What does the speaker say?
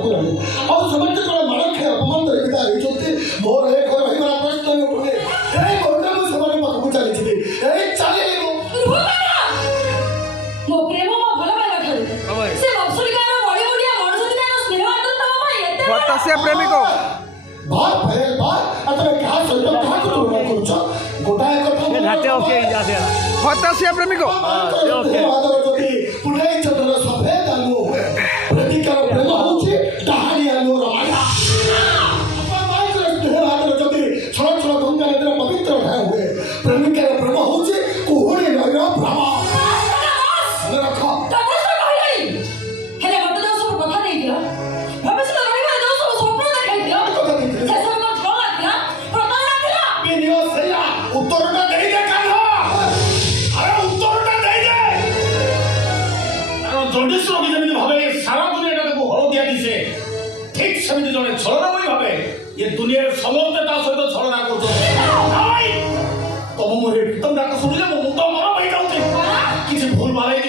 ଠାକୁରାଣୀ ଆଉ ସମସ୍ତେ କଣ ମାଡ଼ ଖାଇ ଅପମାନ କରି ବିଦା ହେଇଛନ୍ତି। ମୋର ଏ ଘର ରହିବାର ପ୍ରଶ୍ନ ଉଠୁନି। ଏଇ ଘରଟା ମୁଁ ସେମାନେ ପାଖକୁ ଚାଲିଥିଲି, ଏଇ ଚାଲିଲି ମୁଁ। ମୋ ପ୍ରେମ ମୋ ଭଲ ପାଇବା ଠାରୁ ସେ ଅପସରିକାର ବଳି ବଳିଆ ମଣିଷ ଦିନ ସ୍ନେହ ଆଦର ତମ ପାଇଁ ଏତେ ହତାଶିଆ ପ୍ରେମିକ ବାଦ ଫେର ବାଦ ଆଉ ତମେ କାହା ସହିତ କାହାକୁ ତୁଳନା କରୁଛ? ଗୋଟାଏ କଥା ହତାଶିଆ ପ୍ରେମିକ ଯଦି ପୁନେଇ ଚନ୍ଦ୍ର ସଫେଦ ଆଲୁଅ ହୁଏ, ପ୍ରତିକାର ପ୍ରେମ ହଉଛି ଡାହାଣୀ ଆଲୁଅର ମାୟା। ସ୍ନେହ ଆଦର ଯଦି ଛଳ ଛଳ ଗଙ୍ଗା ନଦୀର ପବିତ୍ର ଢାଳ ହୁଏ, ପ୍ରେମିକାର ପ୍ରେମ ହଉଛି କୁହୁଡ଼ି ନଈର ଭ୍ରମ। ରଖ ହେଲେ ମତେ ଯୋଉ ସବୁ କଥା ଦେଇଥିଲ, ଭବିଷ୍ୟତ ରହିବାର ଯୋଉ ସବୁ ସ୍ୱପ୍ନ ଦେଖାଇଥିଲ, ସେ ସବୁ କଣ ଛଳ ଥିଲା, ପ୍ରତାରଣା ଥିଲା? ସେଇଆ ଉତ୍ତରଟା ଦେଇଦେ କାହ। ଆରେ ଉତ୍ତରଟା ଦେଇଦେ। ଜଣ୍ଡିସର ଯେମିତି ଭାବେ ସାରା ଦୁନିଆଟା ତାକୁ ହଳଦିଆ ଦିଶେ, ଠିକ୍ ସେମିତି ଜଣେ ଛଳନାମୟୀ ଭାବେ ଏ ଦୁନିଆରେ ସମସ୍ତେ ତା ସହିତ ଛଳନା କରୁଛନ୍ତି। ତମ ମୁହଁରେ ପ୍ରୀତମ ଡାକ ଶୁଣିଲେ ମୋ ମୁଣ୍ଡ ଗରମ ହେଇଯାଉଛି। କିଛି ଭୁଲ ଭାଲ ହେଇକି